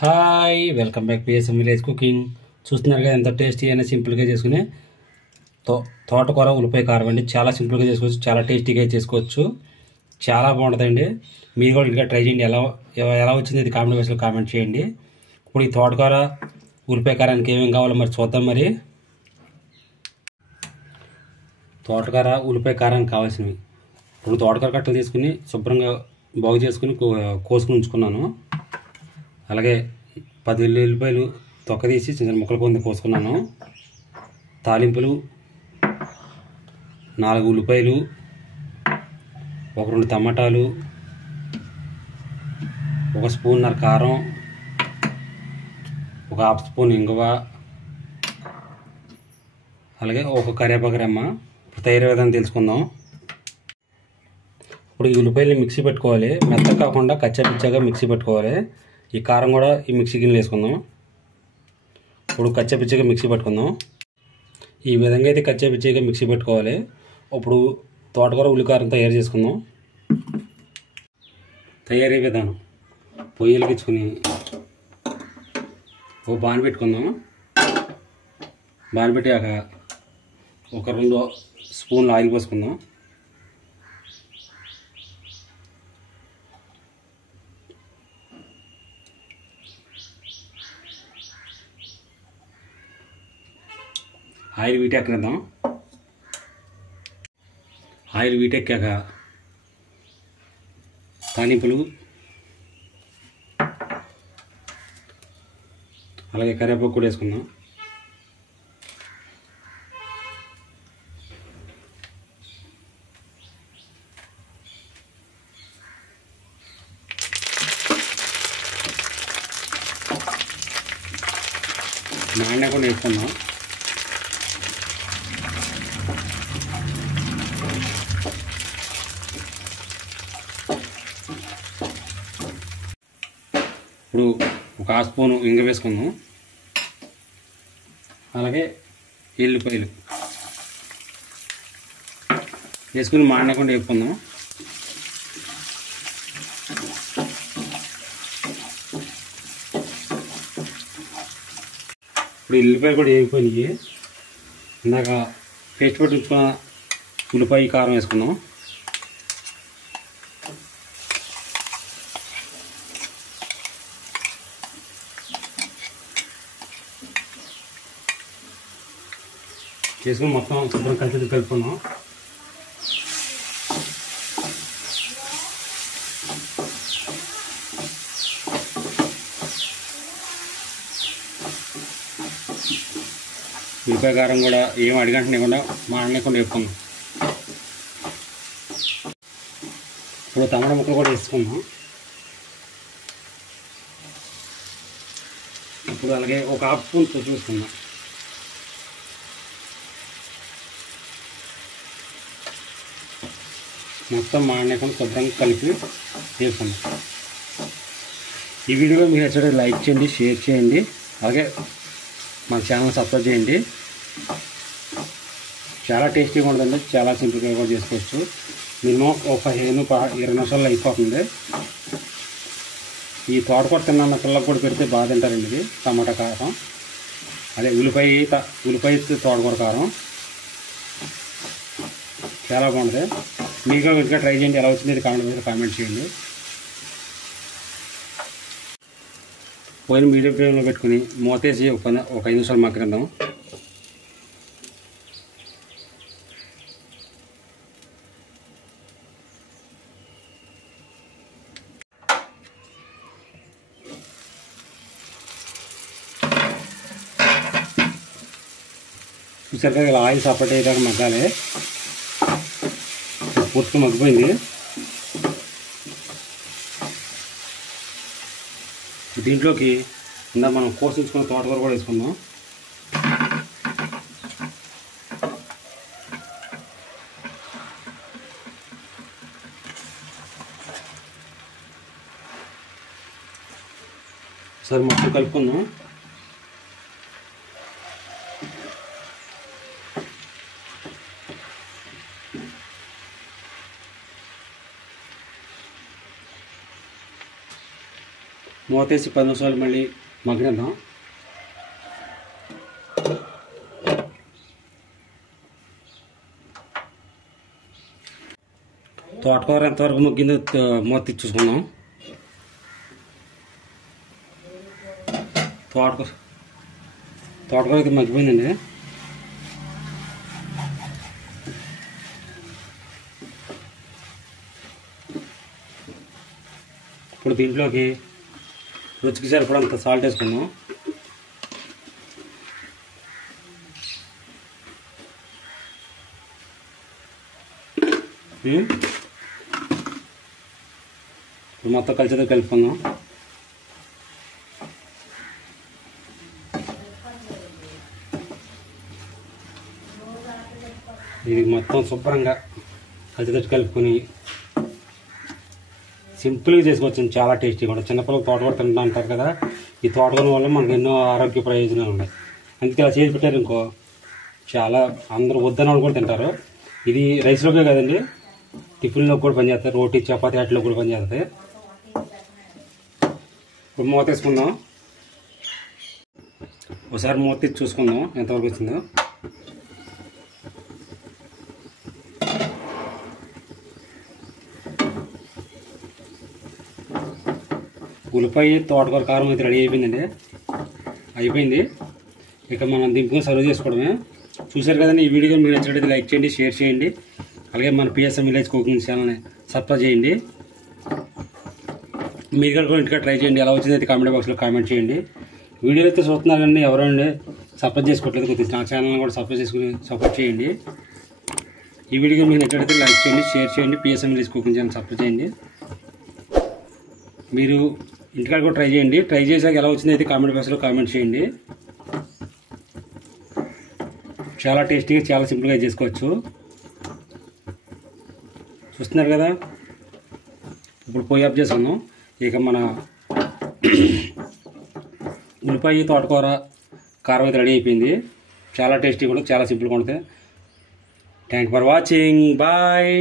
Hi welcome back PSM village cooking. చూస్తున్నారు కదా ఎంత టేస్టీ అయినా సింపుల్గా చేసుకునే తోటకూర ఉల్లిపాయ కారం అండి. చాలా సింపుల్గా చేసుకోవచ్చు, చాలా టేస్టీగా చేసుకోవచ్చు, చాలా బాగుంటుందండి. మీరు కూడా ఇంకా ట్రై చేయండి. ఎలా ఎలా వచ్చింది ఇది కామెంట్ బాక్స్లో కామెంట్ చేయండి. ఇప్పుడు ఈ తోటకూర ఉల్లిపాయ కారానికి ఏమేమి కావాలో మరి చూద్దాం. మరి తోటకూర ఉల్లిపాయ కారానికి కావాల్సినవి 2 తోటకూర కట్టలు తీసుకుని శుభ్రంగా బాగు చేసుకుని కోసుకుని ఉంచుకున్నాను. అలాగే 10 వెల్లుల్లిపాయలు తొక్క తీసి చిన్న ముక్కల పొంది కోసుకున్నాను. తాలింపులు 4 ఉల్లిపాయలు, 2 టమాటాలు, 1 స్పూన్నర కారం, 1/2 స్పూన్ ఇంగువ, అలాగే 1 కరివేపాకు రెమ్మ. తయారీ విధానం తెలుసుకుందాం. ఇప్పుడు ఈ ఉల్లిపాయలు మిక్సీ పెట్టుకోవాలి. మెత్తగా కాకుండా కచ్చాపిచ్చాగా మిక్సీ పెట్టుకోవాలి. ఈ కారం కూడా ఈ మిక్సీ గిన్నెలు వేసుకుందాం. ఇప్పుడు కచ్చాపిచ్చిగా మిక్సీ పెట్టుకుందాం. ఈ విధంగా అయితే కచ్చాపిచ్చిగా మిక్సీ పెట్టుకోవాలి. ఇప్పుడు తోటకూర ఉల్లికారం తయారు చేసుకుందాం. తయారీ విధానం: పొయ్యి వెలిగించుకుని ఒక బాణ పెట్టుకుందాం. బాణ పెట్టాక 2 స్పూన్లు ఆయిల్ పోసుకుందాం. ఆయిల్ వీటెక్కనిద్దాం. ఆయిల్ వీటెక్కాక తాలింపులు, అలాగే కరివేపాకు కూడా వేసుకుందాం. మాడినా కూడా వేసుకుందాం. ఇప్పుడు 1/2 స్పూను ఇంగ వేసుకుందాం. అలాగే ఎల్లిపాయలు వేసుకుని మాడకుండా వేపుకుందాం. ఇప్పుడు ఎల్లిపాయలు కూడా వేగిపోయినాయి. ఇందాక పేస్ట్ పెట్టుకున్న ఉల్లిపాయ కారం వేసుకుందాం. వేసుకుని మొత్తం శుభ్రం కలిసి కలుపుకుందాం. ఉల్లిపాయ కారం కూడా ఏం అడిగంటనేకుండా మాడలేకుండా వేపుకుందాం. ఇప్పుడు టమాటా ముక్కలు కూడా వేసుకుందాం. ఇప్పుడు అలాగే 1/2 స్పూన్ పసుపు వేసుకుందాం. మొత్తం మాడలేకుండా శుభ్రంగా కలిపి వేసుకుందాం. ఈ వీడియో మీకు నచ్చితే లైక్ చేయండి, షేర్ చేయండి, అలాగే మన ఛానల్ సబ్స్క్రైబ్ చేయండి. చాలా టేస్టీగా ఉంటుందండి, చాలా సింపుల్గా కూడా చేసుకోవచ్చు. మినిమం ఒక 15-20 నిమిషాల్లో అయిపోతుంది. ఈ తోటకూర తిన్న పిల్లలకు కూడా పెడితే బాగా తింటారండి. ఇది టమాటా కారం, అదే ఉల్లిపాయ తోటకూర కారం చాలా బాగుంటుంది. మీకు ఇంకా ట్రై చేయండి. ఎలా వచ్చింది కామెంట్ చేయండి. పోయిన మీడియం ఫ్లేమ్లో పెట్టుకుని మూతేసి ఒక 5 నిమిషాలు మగ్గనిద్దాం. చూసారుగా ఇలా ఆయిల్ సపరేట్ అయ్యేదాకా మగ్గాలి. పూర్తిగా మగ్గిపోయింది. దీంట్లోకి ఇందా మనం కోసించుకున్న తోటకూర కూడా వేసుకుందాం. సరే మొత్తం కలుపుకుందాం. మూతేసి 10 నిమిషాలు మళ్ళీ మగ్గనిద్దాం. తోటకూర ఎంతవరకు మగ్గిందో మూత చూసుకుందాం. తోటకూర అయితే మగ్గిపోయిందండి. ఇప్పుడు దీంట్లోకి రుచికి సరిపడంత సాల్ట్ వేసుకుందాం. ఇప్పుడు మొత్తం కలిసేది కలుపుకుందాం. ఇది మొత్తం శుభ్రంగా కలిసేటట్టు కలుపుకొని సింపుల్గా చేసుకోవచ్చు. చాలా టేస్టీగా ఉంటుంది. చిన్నపిల్లలు తోటకూర తింటా అంటారు కదా, ఈ తోటకూర వల్ల మనకు ఎన్నో ఆరోగ్య ప్రయోజనాలు ఉన్నాయి. అందుకే ఇలా చేసి పెట్టారు ఇంకో చాలా అందరూ వద్దని వాళ్ళు కూడా తింటారు. ఇది రైస్లోకే కదండి, టిఫిన్లో కూడా పనిచేస్తాయి, రోటీ చపాతీ వాటిలో కూడా పనిచేస్తాయి. ఇప్పుడు మూత వేసుకుందాం. ఒకసారి మూత తీసి చూసుకుందాం ఎంతవరకు వచ్చిందో. ఉల్లిపాయ తోటకూర కారం అయితే రెడీ అయిపోయింది. ఇక మనం దింపుకొని సర్వ్ చేసుకోవడమే. చూశారు కదండి. ఈ వీడియో మీకు నచ్చినట్లయితే లైక్ చేయండి, షేర్ చేయండి. అలాగే మన పిఎస్ఎం విలేజ్ కుకింగ్ ఛానల్ని సబ్స్క్రైబ్ చేయండి. మీరు కూడా ఇంటికి ట్రై చేయండి. ఎలా వచ్చింది అయితే కామెంట్ బాక్స్లో కామెంట్ చేయండి. వీడియో అయితే చూస్తున్నారండి, ఎవరండి సబ్స్క్రైబ్ చేసుకోవట్లేదు, కొద్దిగా నా ఛానల్ని కూడా సబ్స్క్రైబ్ చేసుకుని సపోర్ట్ చేయండి. ఈ వీడియో మీకు నచ్చినట్లయితే లైక్ చేయండి, షేర్ చేయండి. PSM village cooking channel subscribe చేయండి. మీరు ఇంటికాడ కూడా ట్రై చేయండి. ట్రై చేశాక ఎలా వచ్చింది అయితే కామెంట్ బాక్స్లో కామెంట్ చేయండి. చాలా టేస్టీగా చాలా సింపుల్గా చేసుకోవచ్చు. చూస్తున్నారు కదా. ఇప్పుడు పొయ్యి ఆఫ్ చేసుకుందాం. ఇక మన ఉల్లిపాయ తోటకూర కారం అయితే రెడీ అయిపోయింది. చాలా టేస్టీగా ఉంటుంది, చాలా సింపుల్గా ఉంటుంది. Thank for watching. బాయ్.